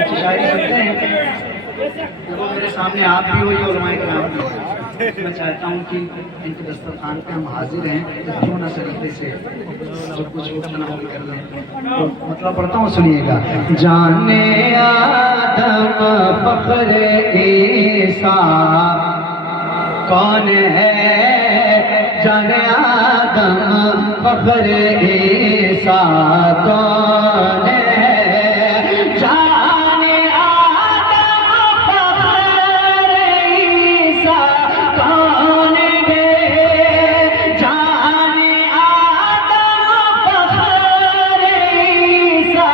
शायरी सुनते हैं। देखो मेरे सामने आप भी हो, ये उलमाए किराम भी हो। मैं चाहता हूँ कि इनके दस्तरखान पे हम हाजिर हैं, तो क्यों ना सलीके से जो कुछ गुफ्तगू कर लें। तो मतलब पढ़ता हूँ, सुनिएगा। जाने आदम फख्र ईसा कौन है, जाने आदम फख्र ईसा कौन है, जाने आदम फख्र ईसा कौन है, जाने आदम फख्र ईसा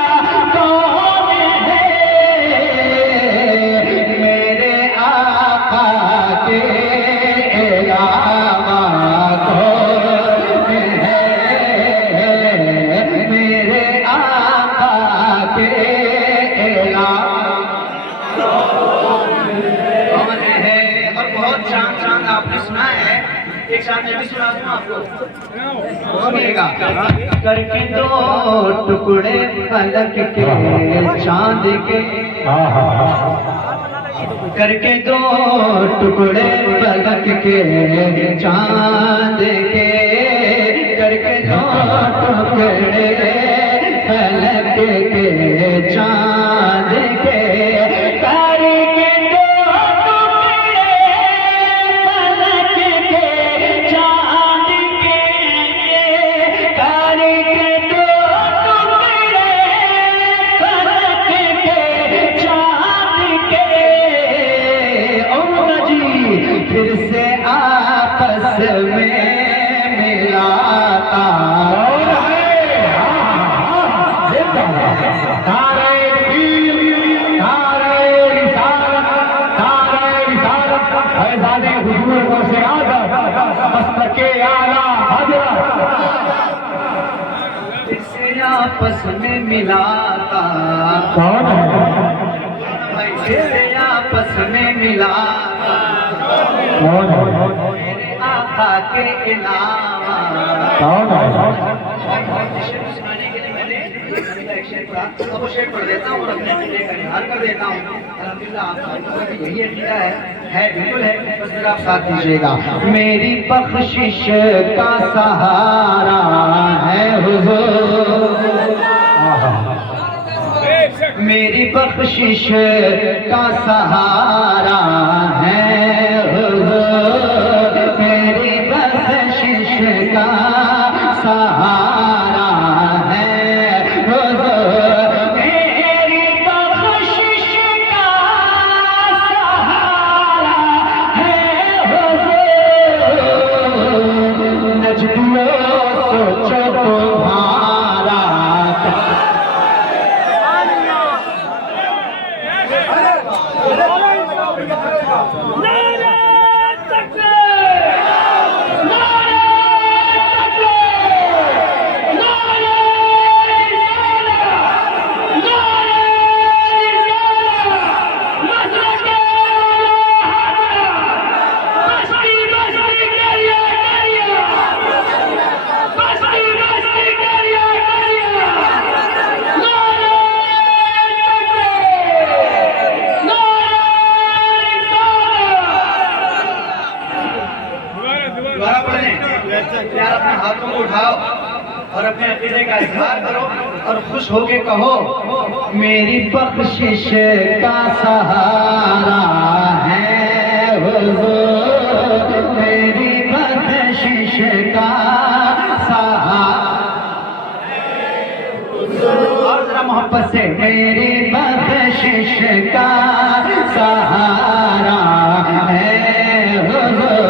कौन है, मेरे आका के अलावा कौन है, मेरे आका के अलावा कौन है। और बहुत चांद चांद आपने सुना है, एक चांद मैं भी सुना दूं आपको, सुनिएगा। करके दो टुकड़े फलक के चांद के, करके दो टुकड़े फलक के चांद के, करके दो टुकड़े फलक के चांद के, करके दो टुकड़े फलक के चांद के, करके दो टुकड़े फलक के चांद के, फिर से आपस में मिलाता, फिर से आपस में मिलाता, कौन है भाई, फिर से आपस में मिलाता, कौन है, मेरे आका के अलावा कौन है। शेर सुनाने के लिए मैंने एक शेर पढ़ा, अब वो शेर पढ़ देता हूँ और अपने अकीदे का इजहार कर देता हूँ। अल्हम्दुलिल्लाह आपका यही अकीदा है बिल्कुल है, बस मेरा आप साथ दीजिएगा। मेरी बख्शिश का सहारा है हुजूर, मेरी बख्शिश का सहारा है हुजूर, मेरी बख्शिश का सहारा है हुजूर, मेरी बख्शिश का सहारा है हुजूर, नजदियों सोचो तुम्हारा यार अपने हाथों को उठाओ और अपने अकीदे का इजहार करो और खुश होके कहो, मेरी बख्शिश का सहारा है हुजूर, मेरी बख्शिश का सहारा, और जरा मोहब्बत से, मेरी बख्शिश का सहारा है हुजूर,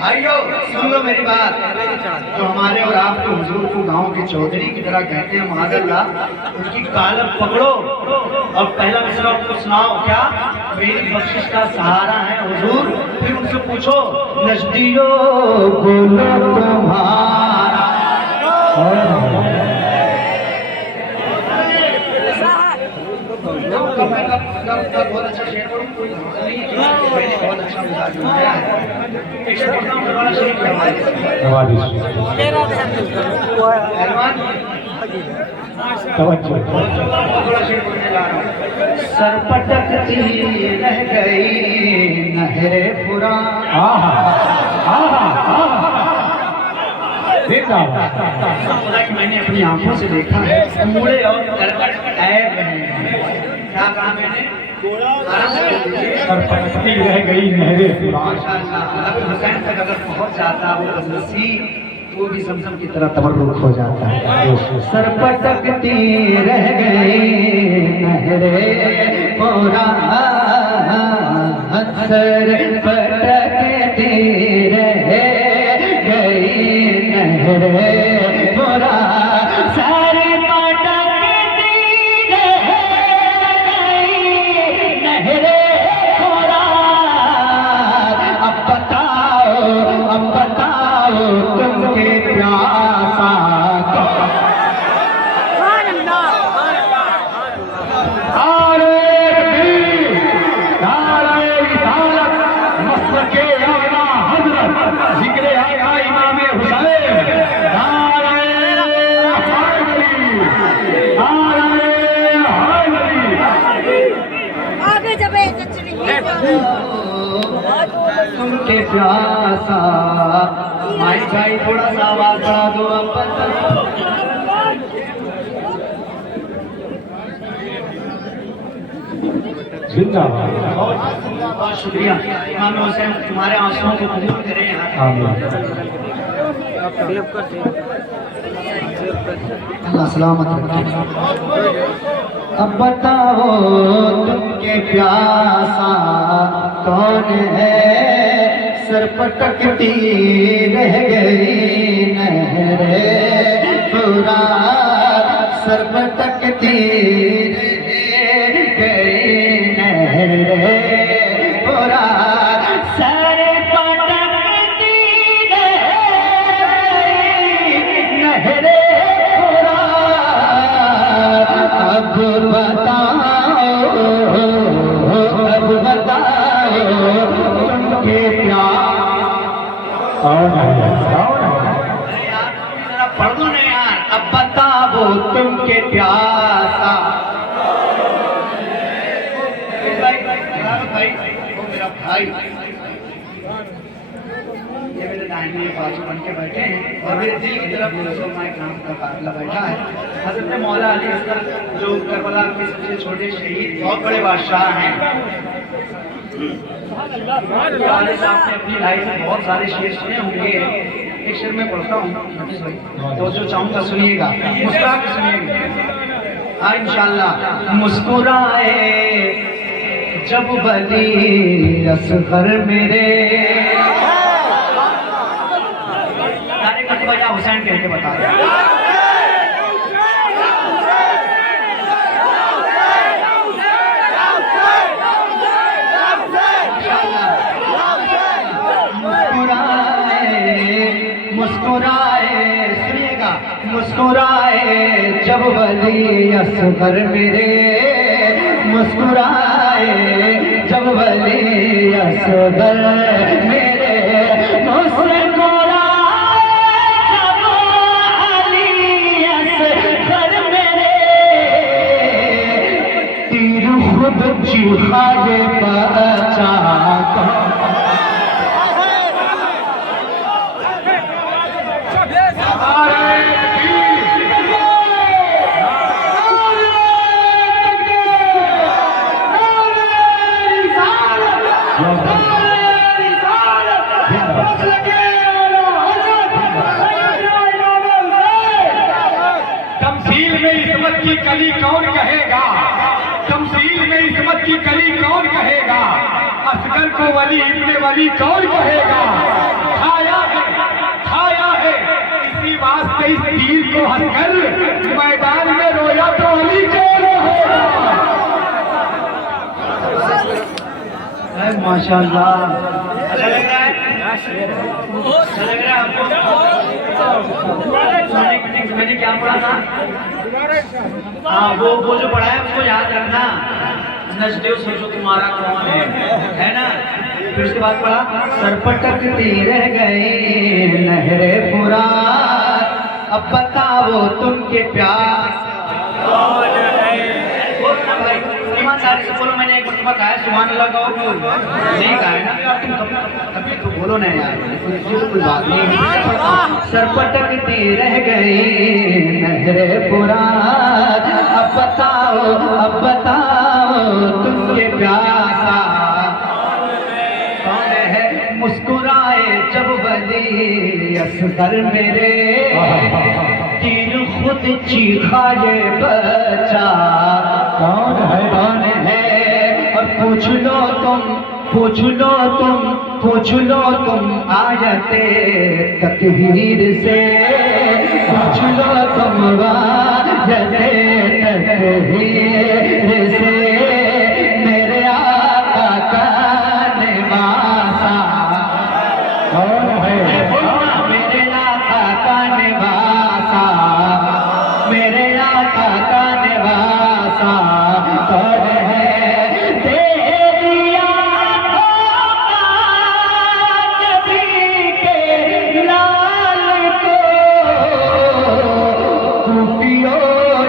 भाइयों सुन लो मेरी बात। तो हमारे और आपके हुजूर को गांव के चौधरी की तरह कहते हैं माज़अल्लाह, उनकी कालर पकड़ो और पहला मिसरा उनको सुनाओ, क्या मेरी बख्शिश का सहारा है हुजूर। फिर उनसे पूछो नजदियो बोलो तुम्हारा, बहुत अच्छा शेर पढ़ूं, कोई नहीं, मैंने बहुत अच्छा मिजाज बनाया है। एक शेर पढ़ता हूँ, दोबारा शेर की आवाज़। पहलवान, बहुत बड़ा शेर पढ़ने जा रहा हूँ। सर पटकती रह गई नहरे पुरा, मैंने अपनी आंखों से देखा है, कूड़े और करकट ऐब हैं। क्या कहा मैंने? सरपटती रह गई नहरे पुरा। माशाअल्लाह, हुसैन तक अगर पहुंच जाता वो नसी, वो भी समसम की तरह तबर्रुक हो जाता है। सरपटकती रह गई नहरे पुरा, सरपटकती रह गई नहरे पुरा, सरपटकती रह गई नहरे पुरा। अब बताओ तुमके प्यासा तुमके प्यासा। माई भाई थोड़ा सा आवाज बढ़ा दो। बहुत शुक्रिया इमाम हुसैन, तुम्हारे आंसुओं को कबूल करें यार। अल्लाह सलामत रखे। अब बताओ तुमके प्यासा कौन है, सरपटकती रह गई नहरे पुरा, सरपटकती रह गई नहरे पुरा, सरपटकती रह गई नहरे पुरा। अब बताओ तुमके पढ़ दो नहीं यार। अब बताओ तुमके प्यासा। भाई वो मेरा भाई, ये मेरे दाहिने बाजू बन के बैठे हैं और मेरे दिल की तरफ नाम का काफिला बैठा है। हज़रत मौला अली असगर जो करबला के सबसे छोटे शहीद, बहुत बड़े बादशाह हैं। वाले साहब ने अपनी लाइफ में बहुत सारे शेर सुने होंगे। एक शेर में पढ़ता हूँ तो जो चाहूँगा सुनिएगा, मुस्कुरा के सुनिएगा। हाँ इंशाल्लाह। मुस्कुराए जब वली असगर मेरे, बजा हुसैन कह के बता रहे। मुस्कुराए सुनिएगा, मुस्कुराए जब वली असगर मेरे, मुस्कुराए जब वली असगर मेरे, जिहादे बचा तमसील में इस्मत की कली कौन कहेगा, तमसील में इस्मत की कली कौन कहेगा, असगर को वली इब्ने वली कौन कहेगा। खाया है इसी वास्ते इस तीर को हंसकर, मैदान में रोया तो अली कौन होगा। माशाल्लाह, अच्छा लग रहा है, अच्छा लग रहा है आपको। मैंने क्या पढ़ा था? हाँ वो जो पढ़ा है उसको याद रखना। नचते हो सोचो तुम्हारा कौन है ना। फिर उसके बाद पढ़ा, सरपटकती रह गए नहरे फुरात, अब बताओ तुमके प्यास कौन है। बोलो ना भाई, ईमानदारी से बोलो। मैंने एक मरतबा कहा है सुभान अल्लाह कहो, नहीं कहा है ना यार, तुम कभी तो बोलो ना यार, कोई बात नहीं। सरपटकती रह गई नहरे फुरात, अब बताओ तुमके प्यासा कौन है। मुस्कुराए जब वली असगर मेरे, तीर खुद चीखा ये बच्चा कौन है। और पूछ लो तुम आयते तकहीर से, पूछ लो तुम आयते तकहीर से, मेरे आका का निवासा कौन है। मेरे आका का निवासा, मेरे आका का निवासा कौन है। दे दिया नबी के लाल को, सूफियों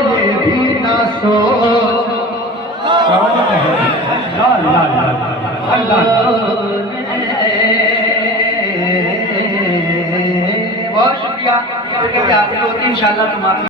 ये भी ना सोच कौन है। बहुत शुक्रिया। इंशाल्लाह तुम्हारा